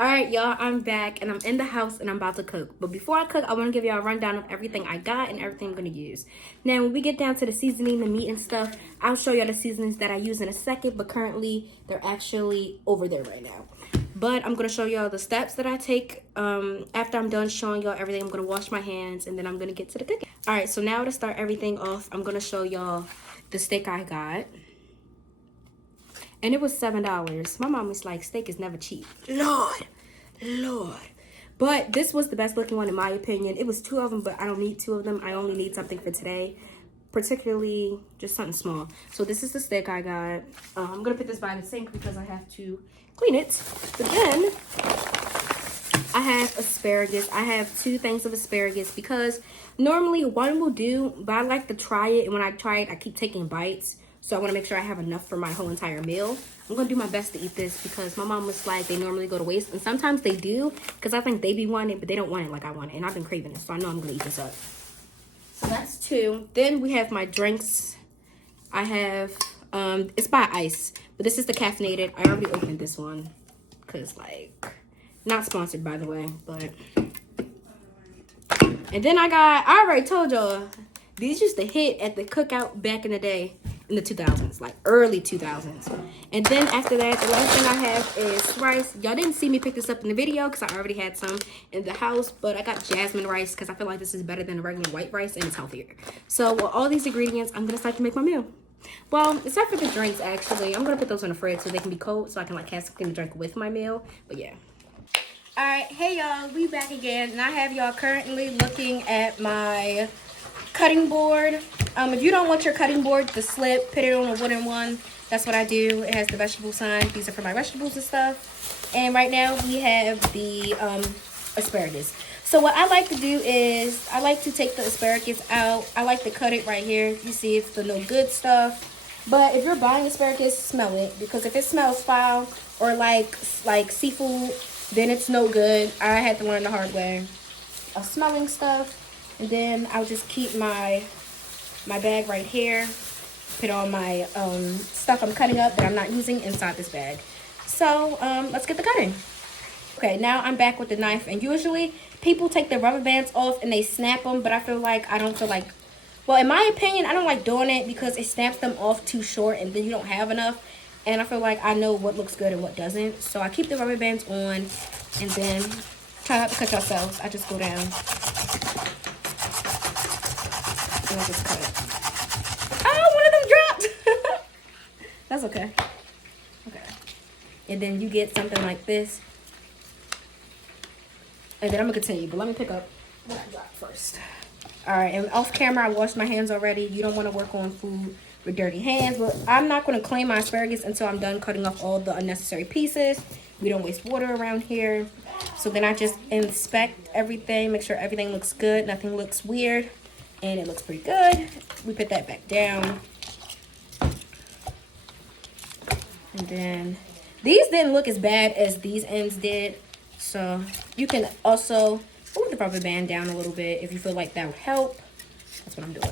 Alright, y'all, I'm back and I'm in the house and I'm about to cook. But before I cook, I want to give y'all a rundown of everything I got and everything I'm going to use. Now, when we get down to the seasoning, the meat and stuff, I'll show y'all the seasonings that I use in a second. But currently, they're actually over there right now. But I'm going to show y'all the steps that I take after I'm done showing y'all everything. I'm going to wash my hands and then I'm going to get to the cooking. Alright, so now to start everything off, I'm going to show y'all the steak I got. And it was $7. My mom was like, steak is never cheap. Lord. But this was the best looking one in my opinion. It was 2 of them, but I don't need 2 of them. I only need something for today. Particularly just something small. So this is the steak I got. I'm going to put this by the sink because I have to clean it. But then I have asparagus. I have 2 things of asparagus because normally one will do, but I like to try it. And when I try it, I keep taking bites. So I want to make sure I have enough for my whole entire meal. I'm going to do my best to eat this because my mom was like, they normally go to waste. And sometimes they do because I think they be wanting it, but they don't want it like I want it. And I've been craving it, so I know I'm going to eat this up. So that's 2. Then we have my drinks. I have, it's by Ice. But this is the caffeinated. I already opened this one because, like, not sponsored, by the way. But, and then I already told y'all, these used to hit at the cookout back in the day. In the 2000s, like early 2000s. And then after that, the last thing I have is rice. Y'all didn't see me pick this up in the video because I already had some in the house, but I got jasmine rice because I feel like this is better than the regular white rice and it's healthier. So with all these ingredients, I'm gonna start to make my meal. Well, except for the drinks, actually. I'm gonna put those in the fridge so they can be cold so I can like have something to drink with my meal. But yeah. All right, hey y'all, we back again. And I have y'all currently looking at my cutting board. If you don't want your cutting board to slip, put it on a wooden one. That's what I do. It has the vegetable sign. These are for my vegetables and stuff. And right now we have the asparagus. So what I like to do is I like to take the asparagus out. I like to cut it right here. You see it's the no good stuff. But if you're buying asparagus, smell it. Because if it smells foul or like seafood, then it's no good. I had to learn the hard way of smelling stuff. And then I'll just keep my bag right here. Put all my stuff I'm cutting up that I'm not using inside this bag. So let's get the cutting. Okay, now I'm back with the knife. And usually people take the rubber bands off and they snap them. But I don't feel like, well, in my opinion, I don't like doing it because it snaps them off too short and then you don't have enough. And I feel like I know what looks good and what doesn't. So I keep the rubber bands on and then try not to cut yourselves. I just go down. And I just cut it. Oh, one of them dropped. That's okay. Okay. And then you get something like this. And then I'm going to continue. But let me pick up what I dropped first. Alright, and off camera, I washed my hands already. You don't want to work on food with dirty hands. But I'm not going to clean my asparagus until I'm done cutting off all the unnecessary pieces. We don't waste water around here. So then I just inspect everything. Make sure everything looks good. Nothing looks weird. And it looks pretty good. We put that back down. And then these didn't look as bad as these ends did. So you can also move the rubber band down a little bit if you feel like that would help. That's what I'm doing.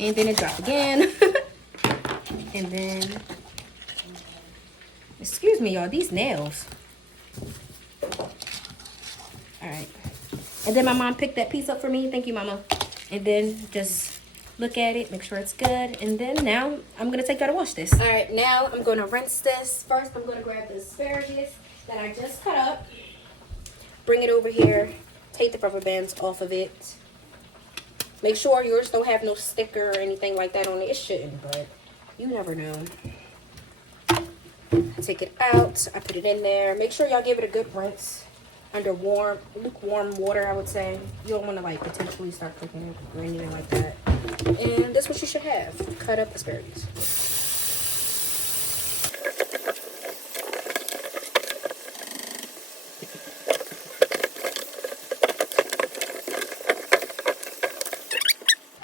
And then it dropped again. And then, excuse me, y'all, these nails. Alright. And then my mom picked that piece up for me. Thank you, Mama. And then just look at it, make sure it's good. And then now I'm going to take y'all to wash this. Alright, now I'm going to rinse this. First, I'm going to grab the asparagus that I just cut up. Bring it over here. Take the rubber bands off of it. Make sure yours don't have no sticker or anything like that on it. It shouldn't, but you never know. I take it out. I put it in there. Make sure y'all give it a good rinse under lukewarm water, I would say. You don't want to like potentially start cooking it or anything like that. And that's what you should have. Cut up asparagus.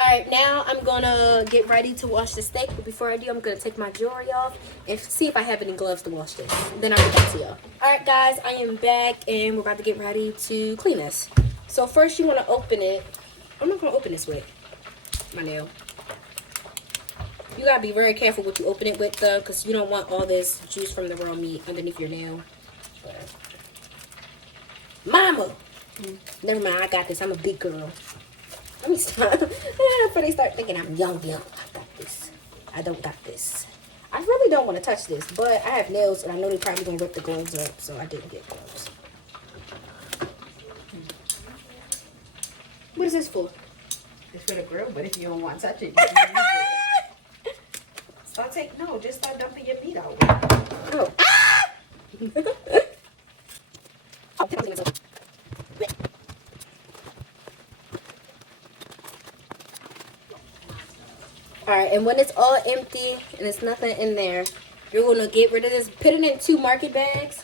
Alright, now I'm gonna get ready to wash the steak, but before I do, I'm gonna take my jewelry off and see if I have any gloves to wash this. Then I'll get back to y'all. Alright guys, I am back and we're about to get ready to clean this. So first you wanna open it. I'm not gonna open this with my nail. You gotta be very careful what you open it with though, because you don't want all this juice from the raw meat underneath your nail. But... Mama! Never mind, I got this. I'm a big girl. Let me stop. Before they start thinking I'm young. I got this. I don't got this. I really don't want to touch this, but I have nails and I know they're probably gonna rip the gloves up, so I didn't get gloves. What is this for? It's for the grill, but if you don't want to touch it, you can use it. Just start dumping your meat out. Oh. Alright, and when it's all empty and there's nothing in there, you're going to get rid of this. Put it in 2 market bags,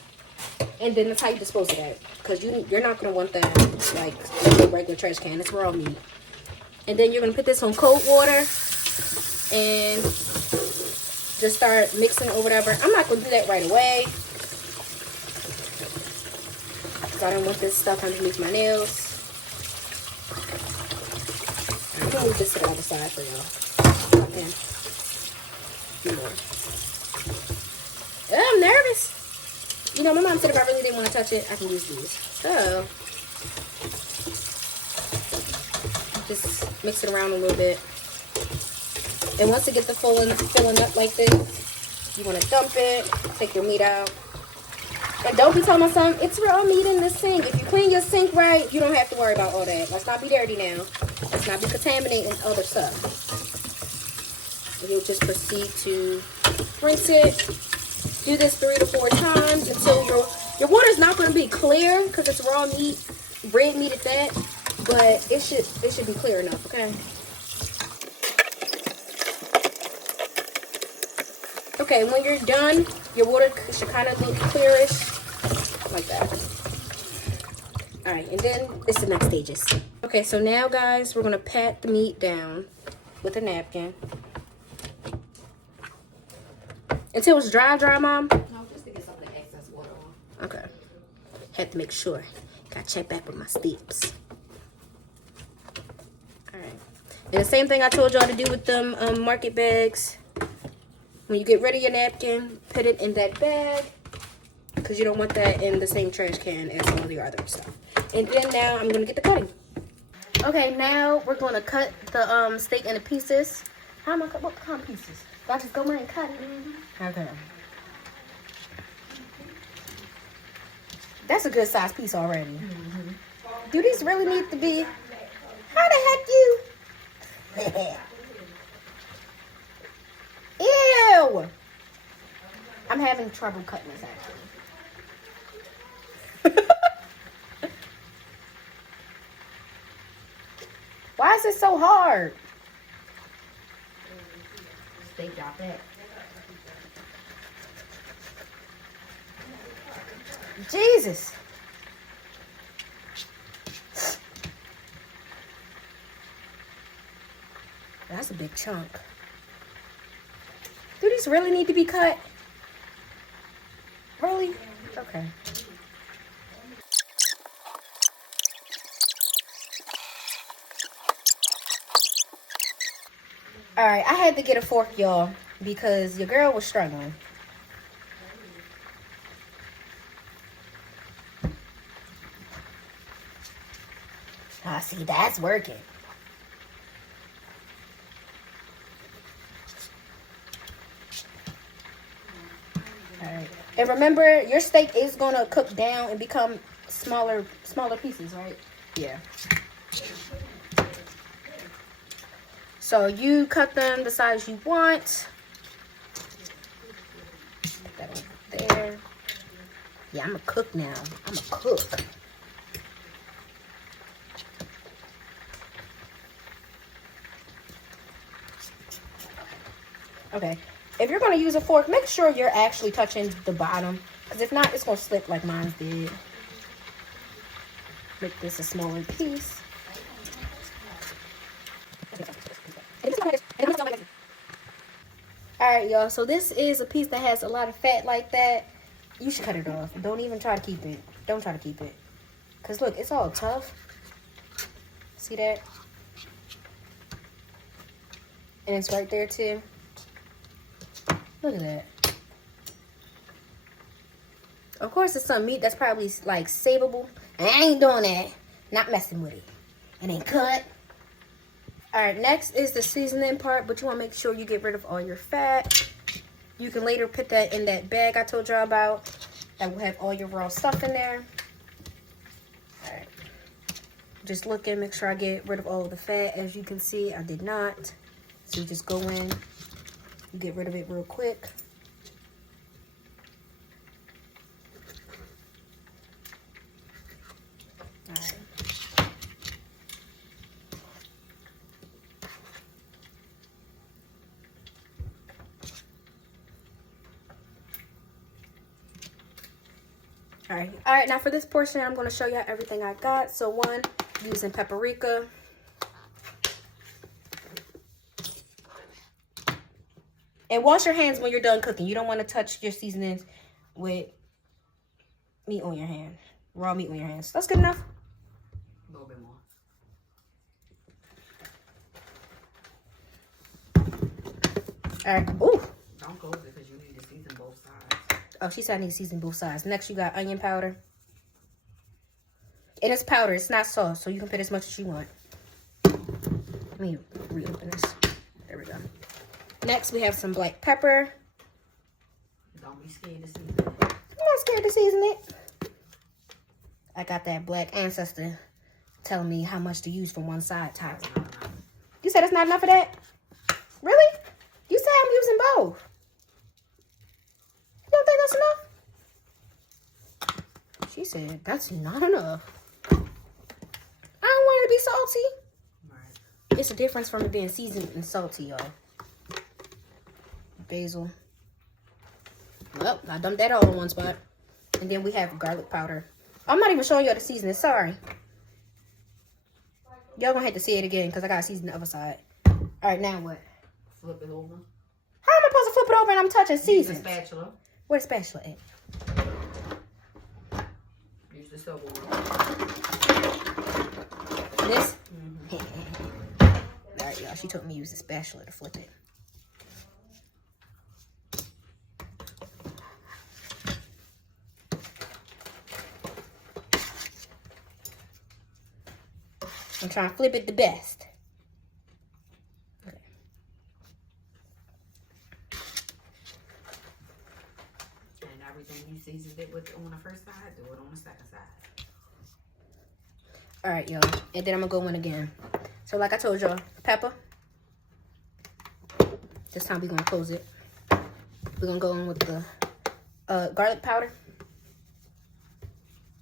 and then that's how you dispose of that. Because you're not going to want that like a regular trash can. It's raw meat. And then you're going to put this on cold water and just start mixing or whatever. I'm not going to do that right away, because I don't want this stuff underneath my nails. I'm going to move this to the other side for y'all. I'm nervous. You know, my mom said if I really didn't want to touch it, I can use these. So, just mix it around a little bit. And once it gets the filling up like this, you want to dump it, take your meat out. And don't be telling my son, it's raw meat in the sink. If you clean your sink right, you don't have to worry about all that. Let's not be dirty now. Let's not be contaminating other stuff. You'll just proceed to rinse it. Do this 3 to 4 times until your water's not going to be clear, because it's raw meat, red meat at that. But it should be clear enough, okay? Okay, when you're done, your water should kind of look clearish, like that. All right, and then it's the next stages. Okay, so now, guys, we're gonna pat the meat down with a napkin until it's dry, Mom. No, just to get some of the excess water on. Okay. Had to make sure. Got to check back with my steps. All right. And the same thing I told y'all to do with them market bags. When you get rid of your napkin, put it in that bag, because you don't want that in the same trash can as all of your other stuff. And then now I'm going to get the cutting. Okay, now we're going to cut the steak into pieces. How am I cut? What kind of pieces? Do I just go in and cut it? Okay. That's a good size piece already. Do these really need to be? How the heck you? Ew! I'm having trouble cutting this actually. Why is it so hard? Stay drop that. Jesus. That's a big chunk. Do these really need to be cut? Really? Okay. Alright, I had to get a fork, y'all, because your girl was struggling. Ah, see, that's working. Alright. And remember, your steak is gonna cook down and become smaller pieces, right? Yeah. So you cut them the size you want. Put that over there. Yeah, I'm a cook now. I'm a cook. Okay. If you're going to use a fork, make sure you're actually touching the bottom. Because if not, it's going to slip like mine did. Make this a smaller piece. Alright, y'all. So this is a piece that has a lot of fat like that. You should cut it off. Don't even try to keep it. Don't try to keep it. Because look, it's all tough. See that? And it's right there too. Look at that. Of course, it's some meat that's probably like savable. I ain't doing that. Not messing with it. It ain't cut. All right, next is the seasoning part, but you want to make sure you get rid of all your fat. You can later put that in that bag I told y'all about. That will have all your raw stuff in there. All right. Just look and make sure I get rid of all of the fat. As you can see, I did not. So you just go in, you get rid of it real quick. All right. All right, now for this portion, I'm going to show you everything I got. So one, using paprika. And wash your hands when you're done cooking. You don't want to touch your seasonings with meat on your hand. Raw meat on your hands. That's good enough. A little bit more. All right. Ooh. Don't close it because you need to season both sides. Oh, she said I need to season both sides. Next, you got onion powder. And it's powder. It's not sauce, so you can put as much as you want. Let me reopen this. There we go. Next, we have some black pepper. Don't be scared to season it. I'm not scared to season it. I got that black ancestor telling me how much to use from one side, Tyler. That's not enough. You said it's not enough of that? Really? You said I'm using both. You don't think that's enough? She said that's not enough. I don't want it to be salty. Right. It's a difference from it being seasoned and salty, y'all. Basil. Well, I dumped that all in one spot. And then we have garlic powder. I'm not even showing y'all the seasoning. Sorry. Y'all gonna have to see it again because I gotta season the other side. All right, now what? Flip it over. How am I supposed to flip it over and I'm touching Use seasoning? a spatula. Where's the spatula at? Use the silver one. This? Mm-hmm. All right, y'all. She told me to use the spatula to flip it. I'm trying to flip it the best. Okay. And everything you seasoned it with on the first side, do it on the second side. All right, y'all. And then I'm going to go in again. So like I told y'all, pepper. This time we're going to close it. We're going to go in with the garlic powder.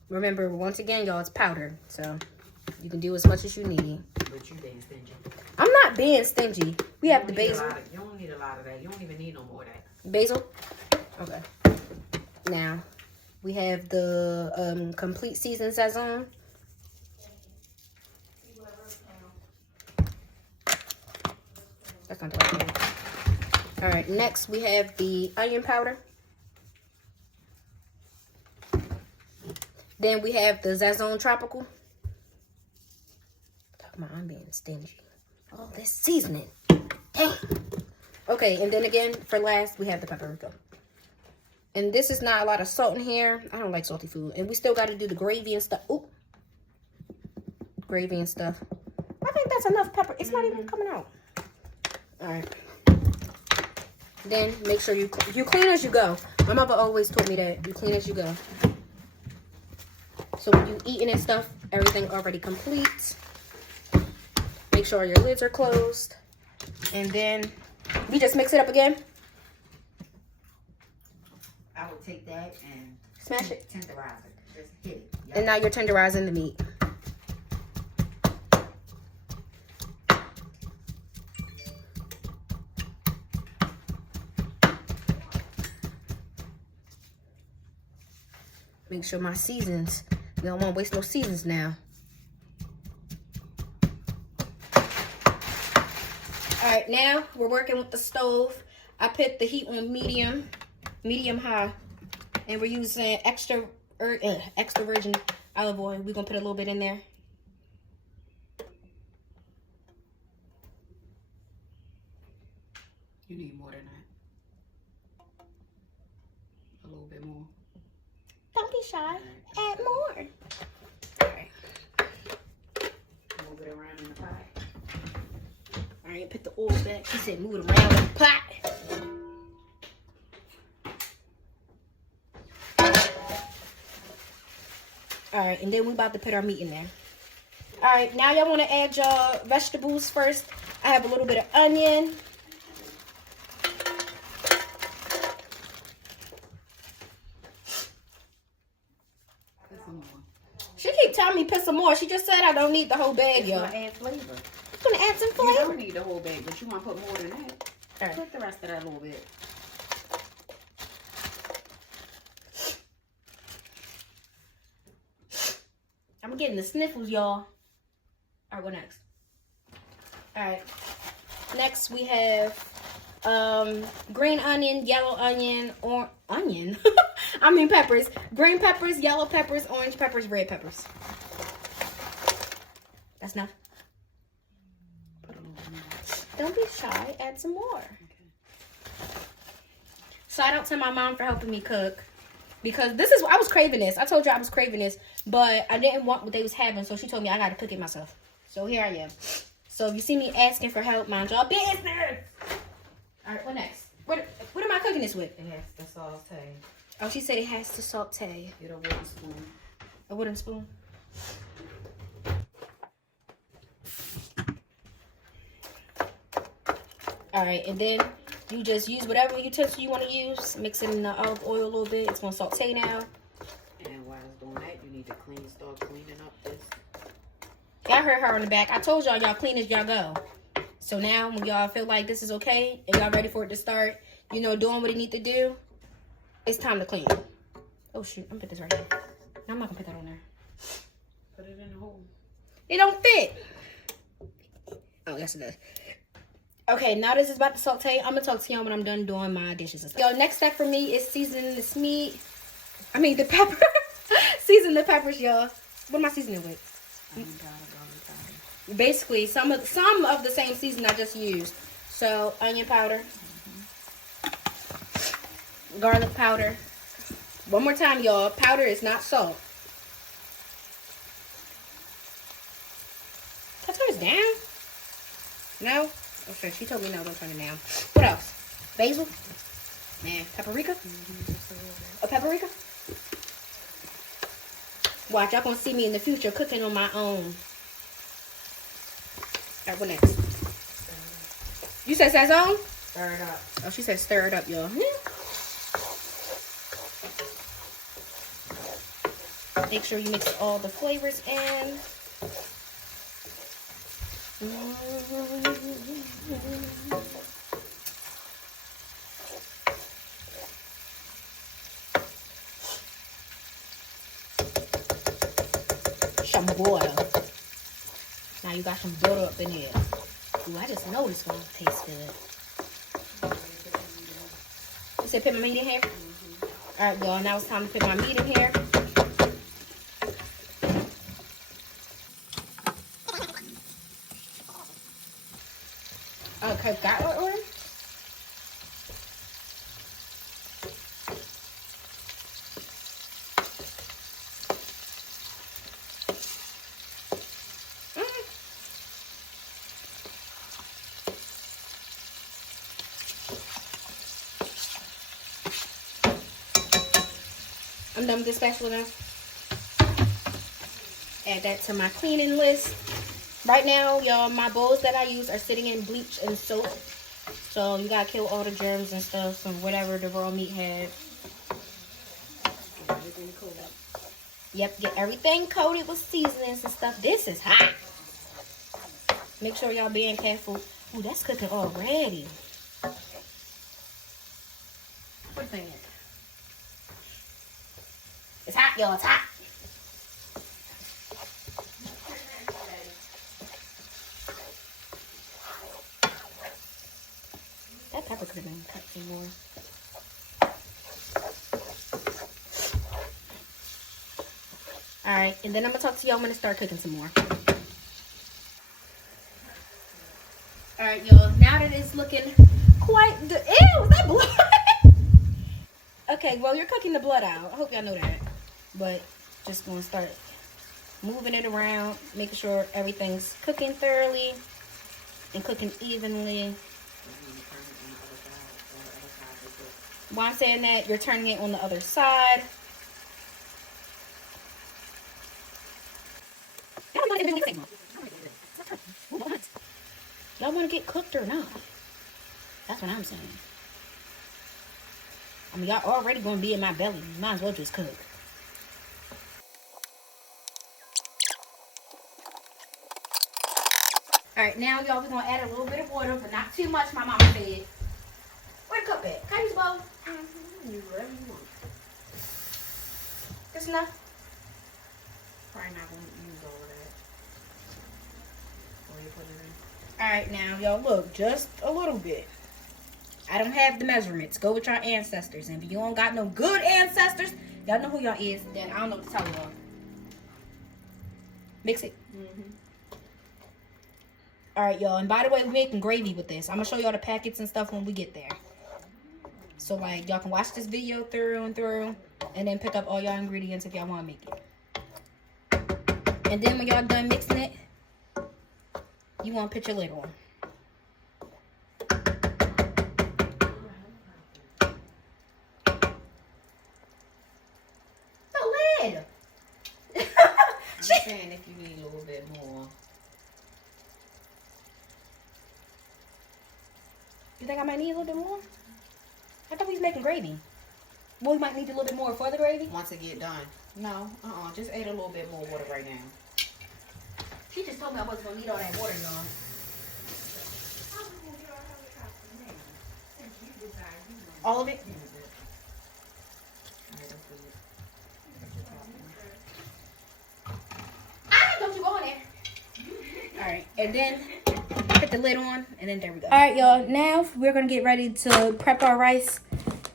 Remember, once again, y'all, it's powder. So you can do as much as you need. But you being stingy. I'm not being stingy. We have the basil. You don't need a lot of that. You don't even need no more of that. Basil? Okay. Now, we have the complete seasoned Sazon. That's not the right one. All right, next we have the onion powder. Then we have the Sazon Tropical. Talking about I'm being stingy. All this seasoning. Dang. Okay, and then again, for last, we have the paprika. And this is not a lot of salt in here. I don't like salty food. And we still got to do the gravy and stuff. Ooh. Gravy and stuff. I think that's enough pepper. It's not even coming out. All right. Then make sure you clean as you go. My mother always told me that you clean as you go. So when you eating and stuff, everything already complete. Make sure your lids are closed. And then we just mix it up again. I would take that and Smash it. tenderize it. Just hit it. Yep. And now you're tenderizing the meat. Make sure my seasons, we don't want to waste no seasons now. All right, now we're working with the stove. I put the heat on medium high, and we're using extra virgin olive oil. We're gonna put a little bit in there. You need more than that. A little bit more. Don't be shy. Add more. All right. Move it around in the pot. All right, put the oil back. He said move it around in the pot. All right, and then we about to put our meat in there. All right, now y'all want to add your vegetables first. I have a little bit of onion. Put some more. She keep telling me put some more. She just said I don't need the whole bag, It's y'all. gonna add flavor. I'm gonna add some You flavor. don't need the whole bag, but you want to put more than that. All right. Put the rest of that a little bit. I'm getting the sniffles, y'all. All right, what next? All right. Next we have green onion, yellow onion, or onion. I mean peppers. Green peppers, yellow peppers, orange peppers, red peppers. That's enough. Put a little bit more. Don't be shy. Add some more. Shout out to my mom for helping me cook. Because I was craving this. I told you I was craving this. But I didn't want what they was having. So she told me I got to cook it myself. So here I am. So if you see me asking for help, mind y'all business. All right, what next? What am I cooking this with? It has to saute. Oh, she said it has to saute. Get a wooden spoon. A wooden spoon. All right, and then you just use whatever utensil you want to use. Mix it in the olive oil a little bit. It's going to saute now. And while it's doing that, you need to start cleaning up this. Y'all heard her in the back. I told y'all clean as y'all go. So now when y'all feel like this is okay and y'all ready for it to start, doing what it need to do, it's time to clean. Oh shoot, I'm gonna put this right here. No, I'm not gonna put that on there. Put it in the hole. It don't fit. Oh, yes it does. Okay, now this is about to saute. I'm gonna talk to y'all when I'm done doing my dishes and stuff. Yo, next step for me is seasoning this meat. I mean the pepper. Season the peppers, y'all. What am I seasoning with? Onion powder, garlic powder. Basically, some of the same season I just used. So onion powder, garlic powder. One more time, y'all. Powder is not salt. Can I turn this down? No? Okay, she told me no, don't turn it down. What else? Basil? Nah. Paprika? A paprika? Watch, y'all gonna see me in the future cooking on my own. Alright, what next? You said sazon? Stir it up. Oh, she said stir it up, y'all. Make sure you mix all the flavors in. Some butter. Now you got some butter up in here. Ooh, I just know it's gonna taste good. You said put my meat in here? Alright, y'all, now it's time to put my meat in here. Okay, got what one? I'm done with this spatula now. Add that to my cleaning list. Right now, y'all, my bowls that I use are sitting in bleach and soap. So you gotta kill all the germs and stuff from whatever the raw meat had. Get everything coated. Yep, get everything coated with seasonings and stuff. This is hot. Make sure y'all being careful. Ooh, that's cooking already. Put it in. It's hot, y'all. It's hot. That pepper could have been cut some more. Alright, and then I'm going to talk to y'all when I start cooking some more. Alright, y'all. Now that it's looking quite the... Ew, is that blood? Okay, well, you're cooking the blood out. I hope y'all know that. But just going to start moving it around, making sure everything's cooking thoroughly and cooking evenly. While I'm saying that, you're turning it on the other side. Y'all want to get cooked or not? That's what I'm saying. I mean, y'all already going to be in my belly. You might as well just cook. Alright, now y'all, we're going to add a little bit of water, but not too much, my mama said. Where the cup at? Can I use a bowl? You whatever you want. That's enough? Probably not going to use all of that. Or you put it in. Alright, now, y'all, look, just a little bit. I don't have the measurements. Go with your ancestors. And if you don't got no good ancestors, y'all know who y'all is, then I don't know what to tell y'all. Mix it. Alright, y'all. And by the way, we're making gravy with this. I'm going to show y'all the packets and stuff when we get there. So, like, y'all can watch this video through and through. And then pick up all y'all ingredients if y'all want to make it. And then when y'all done mixing it, you want to put your lid on. The lid! I'm saying if you need a little bit more. You think I might need a little bit more? I thought we was making gravy. Well, we might need a little bit more for the gravy. Once it get done. No, just add a little bit more water right now. She just told me I wasn't going to need all that water, y'all. All of it? Don't you go in there. Alright, and then put the lid on, and then there we go. Alright, y'all. Now we're going to get ready to prep our rice.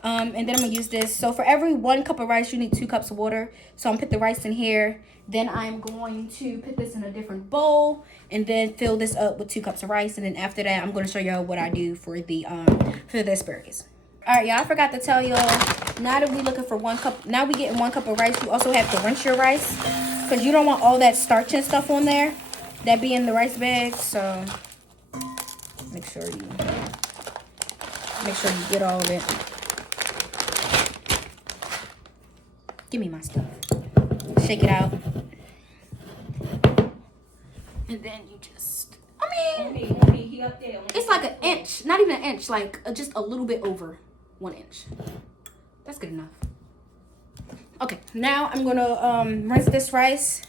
And then I'm going to use this. So for every 1 cup of rice, you need 2 cups of water. So I'm going to put the rice in here. Then I'm going to put this in a different bowl. And then fill this up with 2 cups of rice. And then after that, I'm going to show y'all what I do for the asparagus. Alright, y'all. I forgot to tell y'all. Now that we're looking for 1 cup. Now we getting 1 cup of rice. You also have to rinse your rice. Because you don't want all that starch and stuff on there. That be in the rice bag. So make sure you get all of it. Give me my stuff. Shake it out. And then you just, it's like an inch. Not even an inch. Like just a little bit over 1 inch. That's good enough. Okay, now I'm going to rinse this rice.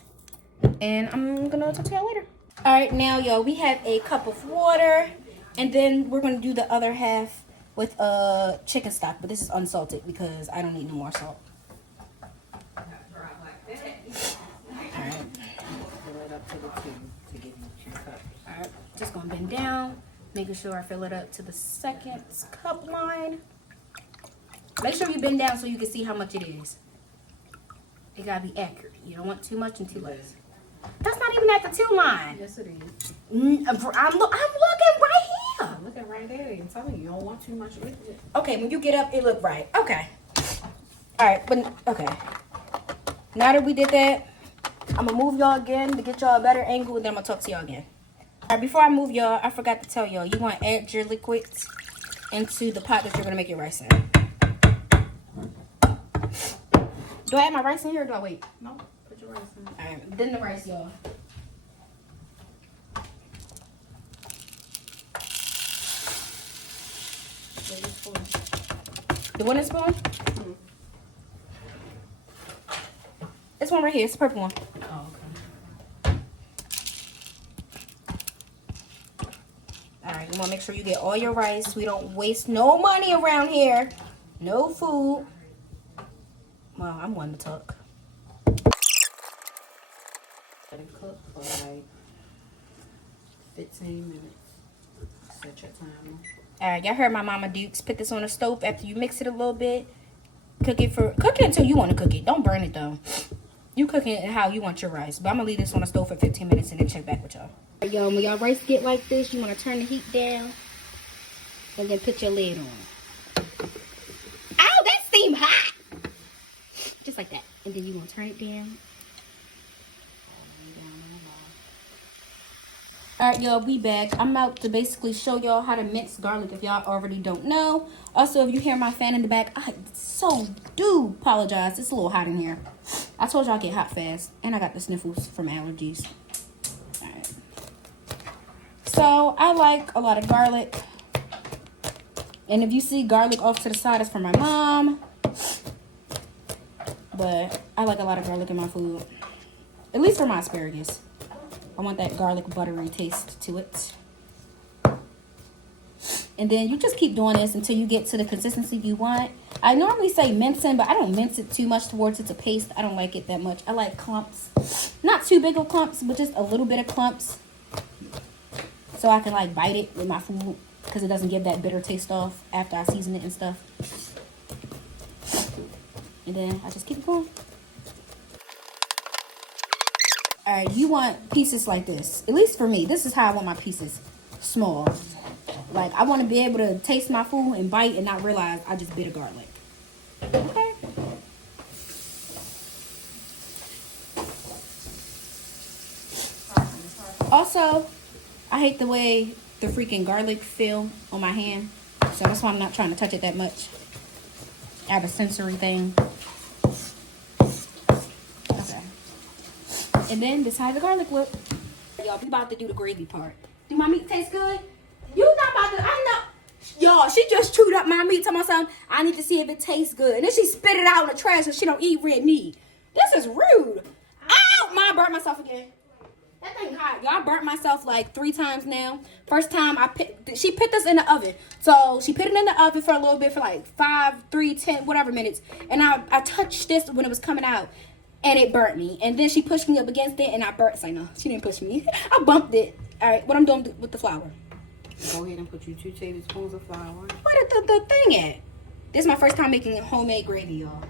And I'm going to talk to y'all later. Alright, now, y'all, we have a cup of water. And then we're going to do the other half with chicken stock. But this is unsalted because I don't need no more salt. Alright, just gonna bend down, making sure I fill it up to the 2nd cup line. Make sure you bend down so you can see how much it is. It gotta be accurate. You don't want too much and too less. That's not even at the 2 line. Yes, it is. I'm looking right here. Looking right there. I'm telling you, you don't want too much with it. Okay, when you get up, it look right. Okay. Alright, but okay. Now that we did that, I'm gonna move y'all again to get y'all a better angle, and then I'm gonna talk to y'all again. Alright, before I move y'all, I forgot to tell y'all, you want to add your liquids into the pot that you're gonna make your rice in. Do I add my rice in here or do I wait? No, put your rice in. Alright, then the rice, y'all. The wooden spoon? Mm-hmm. This one right here, it's the purple one. Oh, okay. Alright, you want to make sure you get all your rice. We don't waste no money around here. No food. Well, I'm one to talk. Let it cook for like 15 minutes. Set your timer. Alright, y'all heard my mama Dukes. Put this on the stove after you mix it a little bit. Cook it until you want to cook it. Don't burn it though. You cook it how you want your rice. But I'm going to leave this on the stove for 15 minutes and then check back with y'all. Yo, when y'all rice get like this, you want to turn the heat down. And then put your lid on. Ow, that steam hot! Just like that. And then you're going to turn it down. Alright, y'all, we back. I'm about to basically show y'all how to mince garlic if y'all already don't know. Also, if you hear my fan in the back, I so do apologize. It's a little hot in here. I told y'all I get hot fast. And I got the sniffles from allergies. Alright. So, I like a lot of garlic. And if you see garlic off to the side, it's for my mom. But I like a lot of garlic in my food. At least for my asparagus. I want that garlic buttery taste to it. And then you just keep doing this until you get to the consistency you want. I normally say mincing, but I don't mince it too much towards it's a paste. I don't like it that much. I like clumps. Not too big of clumps, but just a little bit of clumps. So I can like bite it with my food. Because it doesn't give that bitter taste off after I season it and stuff. And then I just keep going. Alright, you want pieces like this. At least for me, this is how I want my pieces. Small. Like, I want to be able to taste my food and bite and not realize I just bit a garlic. Okay? Also, I hate the way the freaking garlic feel on my hand. So that's why I'm not trying to touch it that much. I have a sensory thing. Okay. And then this is how the garlic look. Y'all, we about to do the gravy part. Do my meat taste good? You not about to, I know. Y'all, she just chewed up my meat. Tell my son, I need to see if it tastes good. And then she spit it out in the trash and she don't eat red meat. This is rude. Ow! I burnt myself again. That thing hot. Y'all burnt myself like 3 times now. First time she put this in the oven. So she put it in the oven for a little bit for like 5, 3, 10, whatever minutes. And I touched this when it was coming out. And it burnt me. And then she pushed me up against it and I burnt. So no, she didn't push me. I bumped it. Alright, what I'm doing with the flour. Go ahead and put you 2 tablespoons of flour. Where did the thing at? This is my first time making homemade gravy, y'all.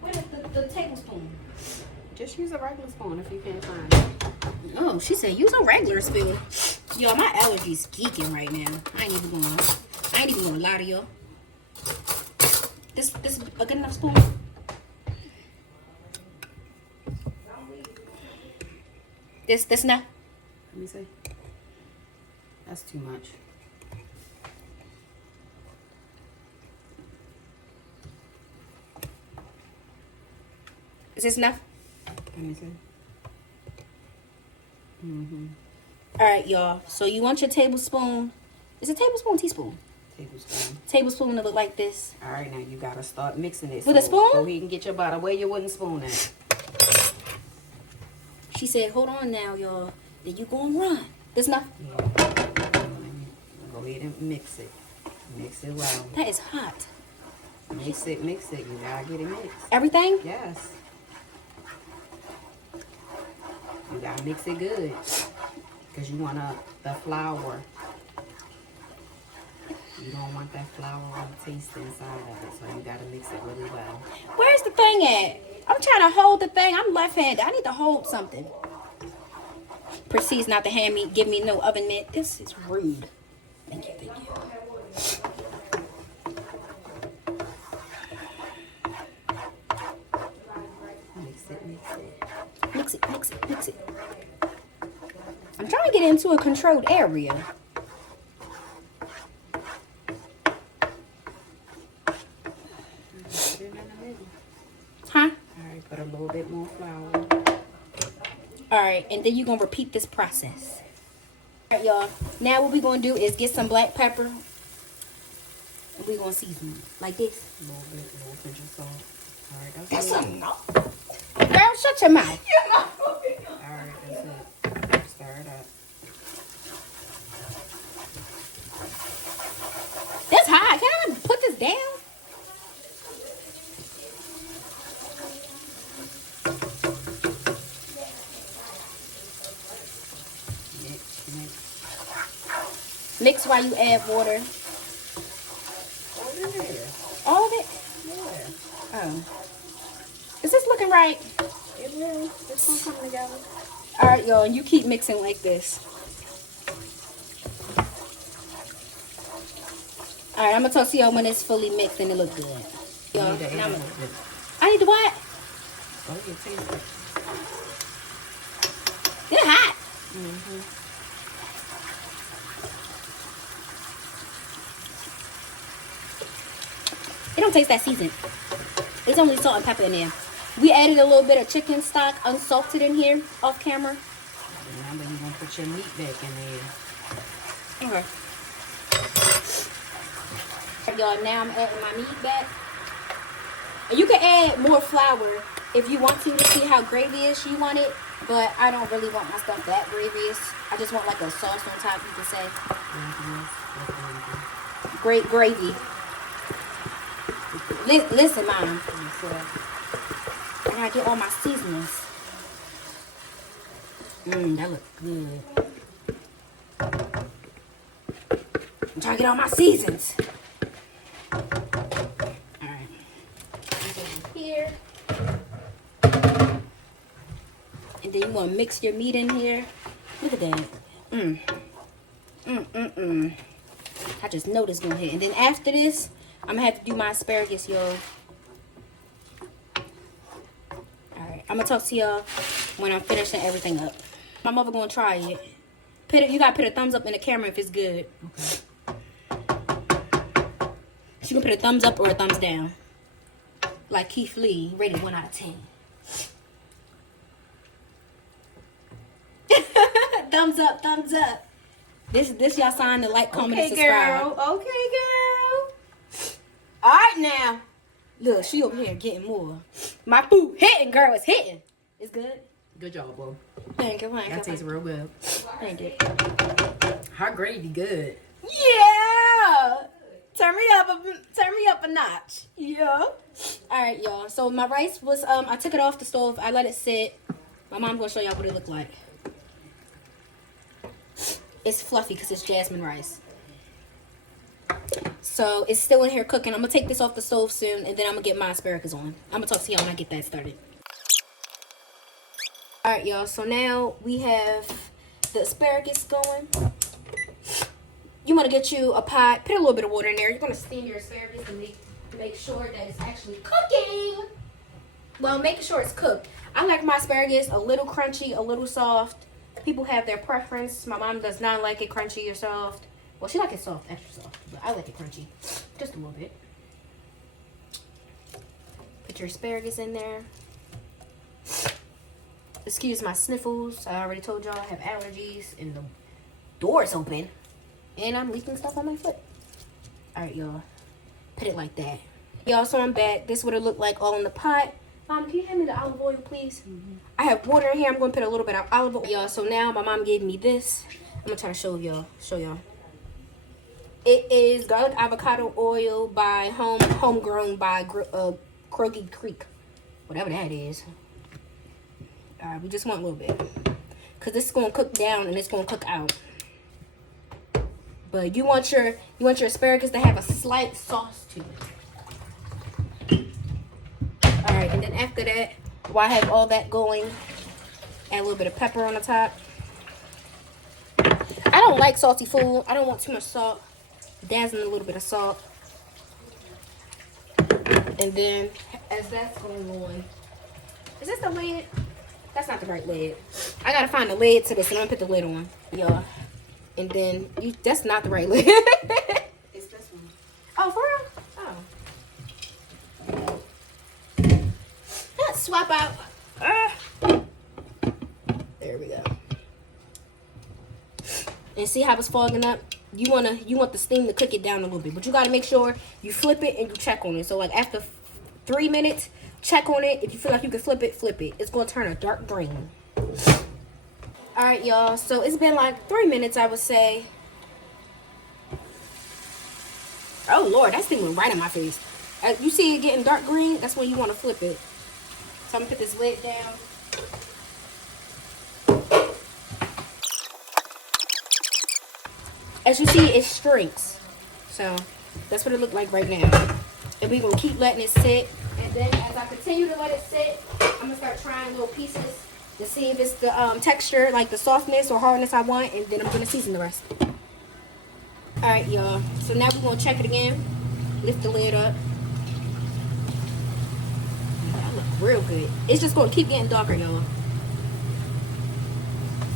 Where did the tablespoon? Just use a regular spoon if you can't find it. Oh, she said use a regular spoon. Y'all, my allergies geeking right now. I ain't even gonna lie to y'all. This is a good enough spoon. This enough? Let me see. That's too much. Is this enough? Let me see. All right, y'all. So you want your tablespoon. Is it tablespoon or teaspoon? Tablespoon. Tablespoon to look like this. All right, now you gotta start mixing it. With a spoon? So he can get your butter. Where your wooden spoon at? She said, hold on now, y'all. Then you gonna run. This enough? Yeah. Go ahead and mix it. Mix it well. That is hot. Mix it. You gotta get it mixed. Everything? Yes. You gotta mix it good. Because you want the flour. You don't want that flour taste inside of it. So you gotta mix it really well. Where's the thing at? I'm trying to hold the thing. I'm left-handed. I need to hold something. Proceeds not to give me no oven mitt. This is rude. Thank you. Mix it. I'm trying to get into a controlled area. Huh? Alright, put a little bit more flour. Alright, and then you're going to repeat this process. Alright, y'all. Now what we're going to do is get some black pepper. And we're going to season it like this. A little pinch of salt. Alright, That's it. enough. Girl, shut your mouth. Alright, that's it. Stir it up. That's hot. Can I put this down? Mix while you add water. All of it? Yeah. Oh. Is this looking right? It will. It's gonna come together. Alright, y'all. And you keep mixing like this. All right, I'm gonna talk to y'all when it's fully mixed and it look good. You Y'all, need to and add I'm- a little bit. I need to what? Oh, you taste it. It's hot. It don't taste that seasoned. It's only salt and pepper in there. We added a little bit of chicken stock unsalted in here off camera. Remember, you're gonna put your meat back in there. Okay. Y'all, now I'm adding my meat back. And you can add more flour if you want to see how gravy-ish you want it. But I don't really want my stuff that gravy-ish. I just want like a sauce on top, you can say. Great gravy. Listen, Mom. I gotta get all my seasonings. That looks good. I'm trying to get all my seasons. Alright. These over here. And then you want to mix your meat in here. Look at that. I just know this gonna hit. And then after this, I'm gonna have to do my asparagus, y'all. Alright, I'm gonna talk to y'all when I'm finishing everything up. My mother gonna try it. You gotta put a thumbs up in the camera if it's good. Okay. She can put a thumbs up or a thumbs down. Like Keith Lee, rated 1 out of 10. Thumbs up, thumbs up. This y'all sign to like, comment, and subscribe. Okay, girl. All right now. Look, she over here getting more. My food hitting, girl. It's hitting. It's good. Good job, bro. Thank you, thank you. That tastes real good. Thank you. Her gravy good. Yeah. Turn me up a notch. Yeah. All right, y'all. So my rice was I took it off the stove. I let it sit. My mom's gonna show y'all what it looked like. It's fluffy because it's jasmine rice. So it's still in here cooking. I'm gonna take this off the stove soon, and then I'm gonna get my asparagus on. I'm gonna talk to y'all when I get that started. All right, y'all. So now we have the asparagus going. You want to get you a pot, put a little bit of water in there. You're going to steam your asparagus and make sure that it's actually cooking. Well, making sure it's cooked. I like my asparagus a little crunchy, a little soft. People have their preference. My mom does not like it crunchy or soft. Well, she likes it soft, extra soft, but I like it crunchy. Just a little bit. Put your asparagus in there. Excuse my sniffles. I already told y'all I have allergies and the door's open. And I'm leaking stuff on my foot. Alright, y'all. Put it like that. Y'all, so I'm back. This is what it looked like all in the pot. Mom, can you hand me the olive oil, please? I have water in here. I'm going to put a little bit of olive oil. Y'all, so now my mom gave me this. I'm going to try to show y'all. It is garlic avocado oil by homegrown by Krogi Creek. Whatever that is. Alright, we just want a little bit. Because this is going to cook down and it's going to cook out. But you want your asparagus to have a slight sauce to it. Alright, and then after that, while I have all that going, add a little bit of pepper on the top. I don't like salty food. I don't want too much salt. Dazzling a little bit of salt. And then, as that's going on, is this the lid? That's not the right lid. I gotta find the lid to this, and I'm gonna put the lid on, y'all. And then that's not the right lid. It's this one. Oh, for real? Oh. Let's swap out. There we go. And see how it's fogging up? You want the steam to cook it down a little bit, but you gotta make sure you flip it and you check on it. So like after 3 minutes, check on it. If you feel like you can flip it, flip it. It's gonna turn a dark green. Alright, y'all. So it's been like 3 minutes, I would say. Oh, Lord. That thing went right in my face. You see it getting dark green? That's when you want to flip it. So I'm going to put this lid down. As you see, it shrinks. So that's what it looks like right now. And we're going to keep letting it sit. And then as I continue to let it sit, I'm going to start trying little pieces to see if it's the texture, like the softness or hardness I want, and then I'm going to season the rest. All right, y'all. So now we're gonna check it again. Lift the lid up. That look real good. It's just gonna keep getting darker, y'all.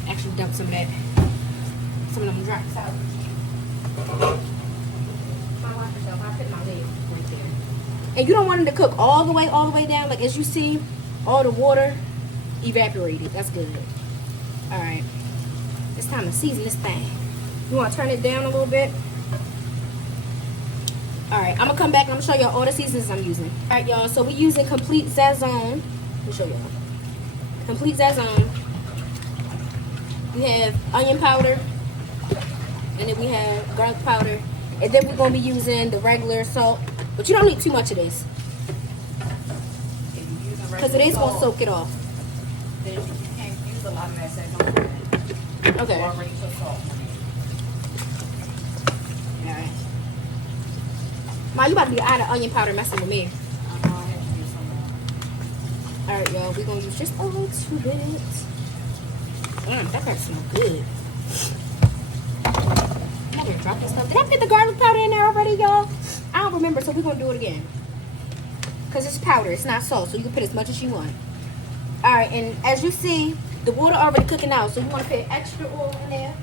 Actually, dump some of that. Some of them drops out. My wife herself. I put my lid right there. And you don't want it to cook all the way down. Like as you see, all the water evaporated. That's good. All right. It's time to season this thing. You want to turn it down a little bit? Alright, I'm going to come back and I'm going to show y'all all the seasonings I'm using. Alright, y'all. So we're using Complete Sazon. Let me show y'all. Complete Sazon. We have onion powder. And then we have garlic powder. And then we're going to be using the regular salt. But you don't need too much of this. Because it is going to soak it off. Then you can't use a lot of that Sazon. Okay. Already put salt. Alright. Ma, you about to be out of onion powder messing with me. Alright, y'all. We're going to use just a little bit. That kind of smells good. I'm going to drop this stuff. Did I put the garlic powder in there already, y'all? I don't remember, so we're going to do it again. Because it's powder. It's not salt, so you can put as much as you want. Alright, and as you see, the water already cooking out, so you want to put extra oil in there.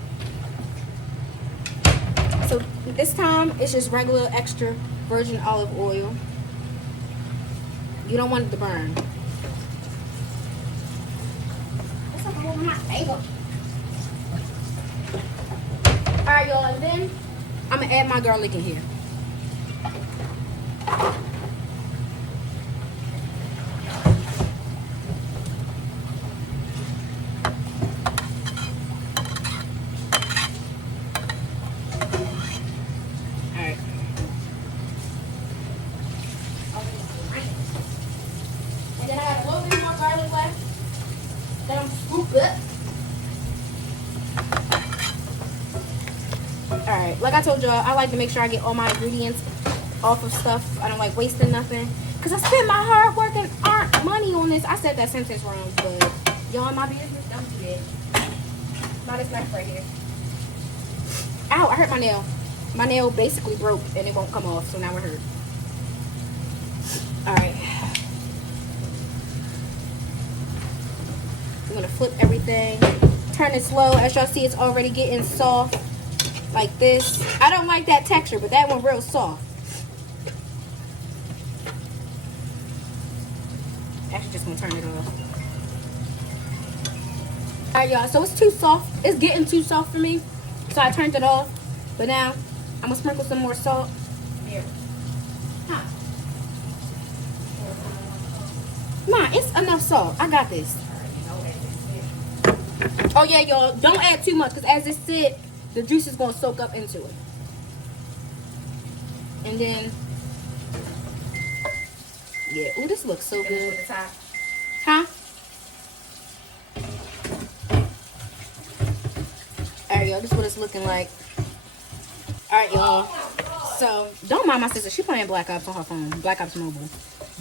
So this time, it's just regular extra virgin olive oil. You don't want it to burn. That's like over my table. Alright, y'all, and then I'm going to add my garlic in here. Alright, like I told y'all, I like to make sure I get all my ingredients off of stuff. I don't like wasting nothing. Because I spent my hard work and money on this. I said that sentence wrong, but y'all in my business, don't do that. Not this knife right here. Ow, I hurt my nail. My nail basically broke and it won't come off, so now we're hurt. Alright. I'm going to flip everything. Turn it slow. As y'all see, it's already getting soft. Like this. I don't like that texture, but that one real soft. Actually, just gonna turn it off. Alright, y'all. So it's too soft. It's getting too soft for me. So I turned it off. But now, I'm gonna sprinkle some more salt. Here. Huh. Nah, it's enough salt. I got this. Oh yeah, y'all. Don't add too much, because as it sits, the juice is going to soak up into it. And then, yeah. Ooh, this looks so good. Huh? Alright, y'all. This is what it's looking like. Alright, y'all. So, don't mind my sister. She playing Black Ops on her phone. Black Ops Mobile.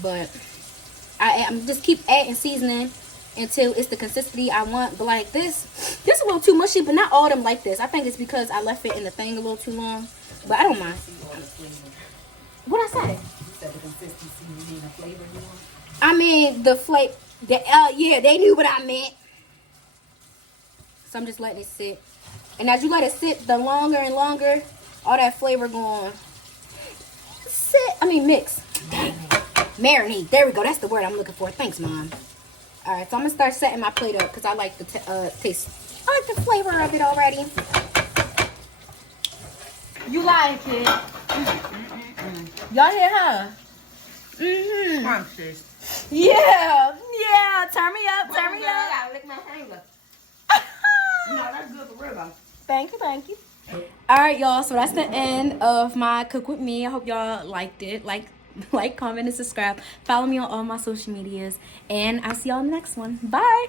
But, I'm just keep adding seasoning until it's the consistency I want. But like this is a little too mushy, but not all of them like this. I think it's because I left it in the thing a little too long. But I don't mind. What I say? You said the consistency, you mean the flavor you want? I mean the flavor. Yeah, they knew what I meant. So I'm just letting it sit. And as you let it sit, the longer and longer, all that flavor going mix. Dang. Marinate. There we go. That's the word I'm looking for. Thanks, Mom. Alright, so I'm going to start setting my plate up because I like the taste. I like the flavor of it already. You like it. Y'all hear her? Mm-hmm. Come on, sis. Yeah. Yeah. Turn me up. Turn me up. I lick my finger. No, that's good for real though. Thank you. Thank you. Alright, y'all. So that's the end of my Cook With Me. I hope y'all liked it. Like, comment, and subscribe. Follow me on all my social medias. And I'll see y'all in the next one. Bye.